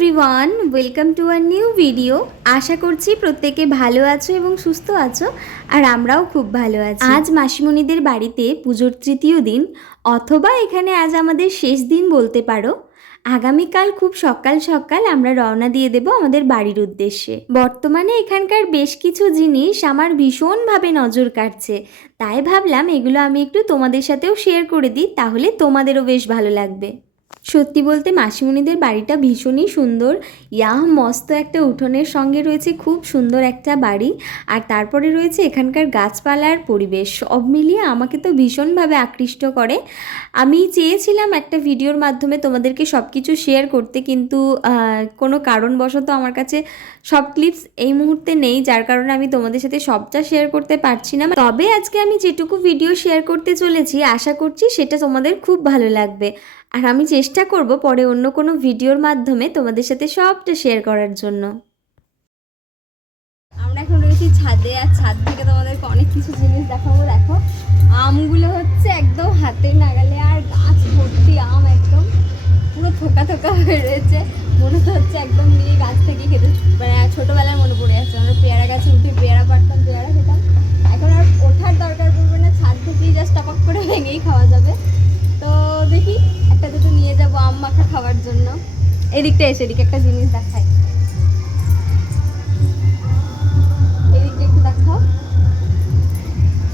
Everyone welcome to our new video আশা করছি প্রত্যেকে ভালো আছো এবং সুস্থ আছো, আর আমরাও খুব ভালো আছি। আজ মাসিমণিদের বাড়িতে পুজোর তৃতীয় দিন, অথবা এখানে আজ আমাদের শেষ দিন বলতে পারো। আগামীকাল খুব সকাল সকাল আমরা রওনা দিয়ে দেব আমাদের বাড়ির উদ্দেশ্যে। বর্তমানে এখানকার বেশ কিছু জিনিস আমার ভীষণভাবে নজর কাটছে তাই ভাবলাম এগুলো আমি একটু তোমাদের সাথেও শেয়ার করে দিই, তাহলে তোমাদেরও বেশ ভালো লাগবে। সত্যি বলতে মাসিমণিদের বাড়িটা ভীষণই সুন্দর। ইয়াহ, মস্ত একটা উঠোনের সঙ্গে রয়েছে খুব সুন্দর একটা বাড়ি। আর তারপরে রয়েছে এখানকার গাছপালার পরিবেশ। সব মিলিয়ে আমাকে তো ভীষণভাবে আকৃষ্ট করে। আমি চেয়েছিলাম একটা ভিডিওর মাধ্যমে তোমাদেরকে সব কিছু শেয়ার করতে, কিন্তু কোনো কারণবশত আমার কাছে সব ক্লিপস এই মুহূর্তে নেই, যার কারণে আমি তোমাদের সাথে সবটা শেয়ার করতে পারছি না। তবে আজকে আমি যেটুকু ভিডিও শেয়ার করতে চলেছি, আশা করছি সেটা তোমাদের খুব ভালো লাগবে। আর আমি চেষ্টা করব পরে অন্য কোনো ভিডিওর মাধ্যমে তোমাদের সাথে সবটা শেয়ার করার জন্য। আমরা এখন রয়েছি ছাদে, আর ছাদ থেকে তোমাদেরকে অনেক কিছু জিনিস দেখাবো, দেখো। আমগুলো হচ্ছে একদম হাতে নাগালে, আর গাছ ভর্তি আম একদম। পুরো থোকা থোকা হয়ে রয়েছে। মনে হচ্ছে একদম নিয়ে গাছ থেকে খেতে মানে ছোটোবেলার মনে পড়ে যাচ্ছে। আমরা পেয়ারা গাছে উঠে এদিকটা এসে এদিকে একটা জিনিস দেখাই। এদিকটা একটু দেখাও।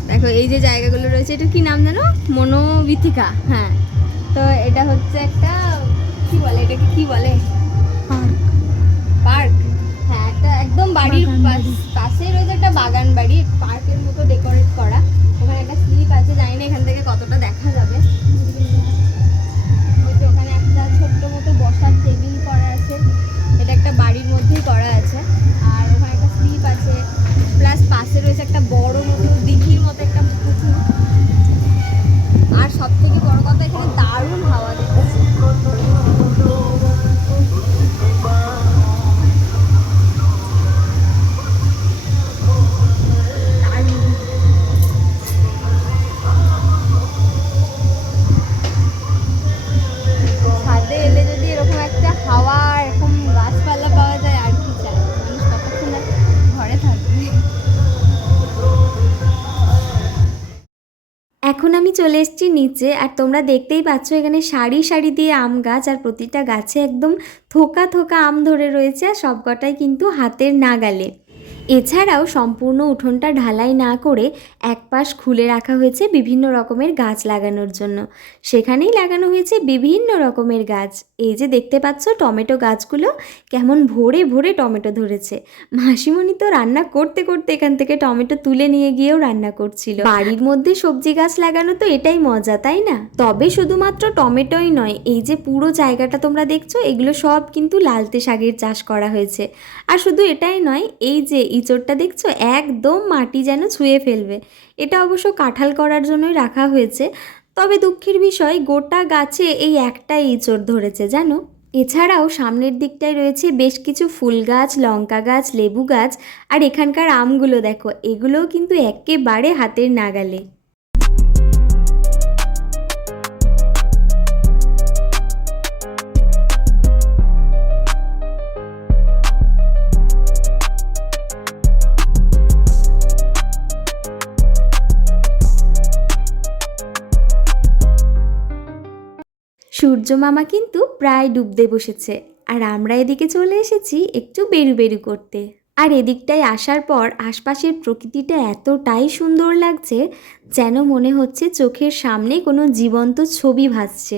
দেখো এই যে জায়গাগুলো রয়েছে এটা কি নাম জানো? মনোবিথিকা হ্যাঁ। তো এটা হচ্ছে একটা কি বলে এটাকে কি বলে? পার্ক। হ্যাঁ একটা একদম বাড়ির পাশ- রয়েছে একটা বাগান বাড়ি পার্কের মতো ডেকোরেট করা। ওখানে একটা স্লিপ আছে জানি না এখান থেকে কতটা দেখা যাবে। পাশে রয়েছে একটা বড় মতো দিঘির চলে এসেছি নিচে আর তোমরা দেখতেই পাচ্ছ এখানে সারি সারি দিয়ে আম গাছ আর প্রতিটা গাছে একদম থোকা থোকা আম ধরে রয়েছে আর সবকটাই কিন্তু হাতের নাগালে। এছাড়াও সম্পূর্ণ উঠোনটা ঢালাই না করে এক পাশ খুলে রাখা হয়েছে বিভিন্ন রকমের গাছ লাগানোর জন্য। সেখানেই লাগানো হয়েছে বিভিন্ন রকমের গাছ। এই যে দেখতে পাচ্ছ টমেটো গাছগুলো কেমন ভরে ভরে টমেটো ধরেছে। মাসিমণি তো রান্না করতে করতে এখান থেকে টমেটো তুলে নিয়ে গিয়েও রান্না করছিল। বাড়ির মধ্যে সবজি গাছ লাগানো তো এটাই মজা, তাই না? তবে শুধুমাত্র টমেটোই নয়, এই যে পুরো জায়গাটা তোমরা দেখছ, এগুলো সব কিন্তু লালতে শাকের চাষ করা হয়েছে। আর শুধু এটাই নয়, এই যে ইঁচড়টা দেখছ? একদম মাটি যেন ছুঁয়ে ফেলবে। এটা অবশ্য কাঁঠাল করার জন্যই রাখা হয়েছে। তবে দুঃখের বিষয়, গোটা গাছে এই একটাই ইঁচড় ধরেছে, জানো? এছাড়াও সামনের দিকটায় রয়েছে বেশ কিছু ফুল গাছ লঙ্কা গাছ লেবু গাছ আর এখানকার আমগুলো দেখো। এগুলোও কিন্তু একেবারে হাতের নাগালে। সূর্য মামা কিন্তু প্রায় ডুবতে বসেছে। আর আমরা এদিকে চলে এসেছি একটু বেরু বেরু করতে। আর এদিকটায় আসার পর আশপাশের প্রকৃতিটা এতটাই সুন্দর লাগছে যেন মনে হচ্ছে চোখের সামনে কোনো জীবন্ত ছবি ভাসছে।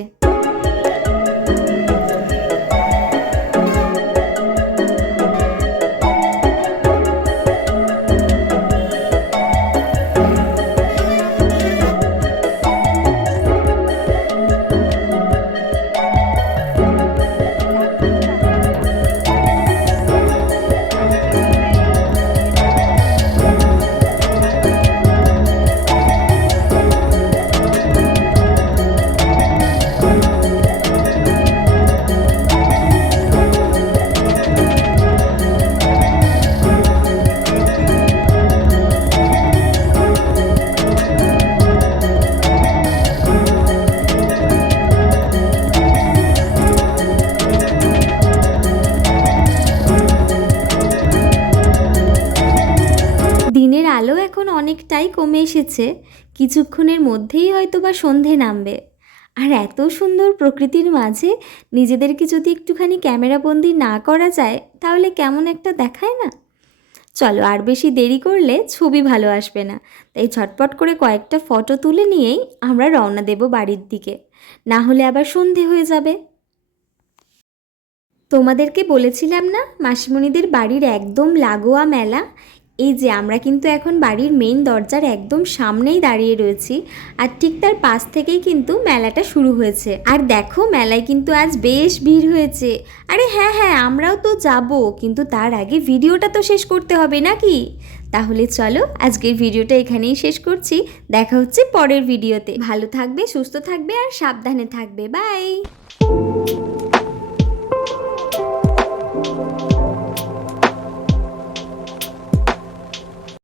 অনেকটাই কমে এসেছে। কিছুক্ষণের মধ্যেই হয়তো বা সন্ধে নামবে। আর এত সুন্দর প্রকৃতির মাঝে নিজেদেরকে যদি একটুখানি ক্যামেরাবন্দি না করা যায়, তাহলে কেমন একটা দেখায় না? চলো, আর বেশি দেরি করলে ছবি ভালো আসবে না। তাই ঝটপট করে কয়েকটা ফটো তুলে নিয়েই আমরা রওনা দেব বাড়ির দিকে। না হলে আবার সন্ধে হয়ে যাবে। তোমাদেরকে বলেছিলাম না, মাসিমণিদের বাড়ির একদম লাগোয়া মেলা? এই যে আমরা কিন্তু এখন বাড়ির মেইন দরজার একদম সামনেই দাঁড়িয়ে রয়েছি আর ঠিক তার পাশ থেকেই কিন্তু মেলাটা শুরু হয়েছে। আর দেখো মেলায় কিন্তু আজ বেশ ভিড় হয়েছে। আরে হ্যাঁ হ্যাঁ আমরাও তো যাব, কিন্তু তার আগে ভিডিওটা তো শেষ করতে হবে নাকি? তাহলে চলো আজকের ভিডিওটা এখানেই শেষ করছি। দেখা হচ্ছে পরের ভিডিওতে। ভালো থাকবে, সুস্থ থাকবে আর সাবধানে থাকবে। বাই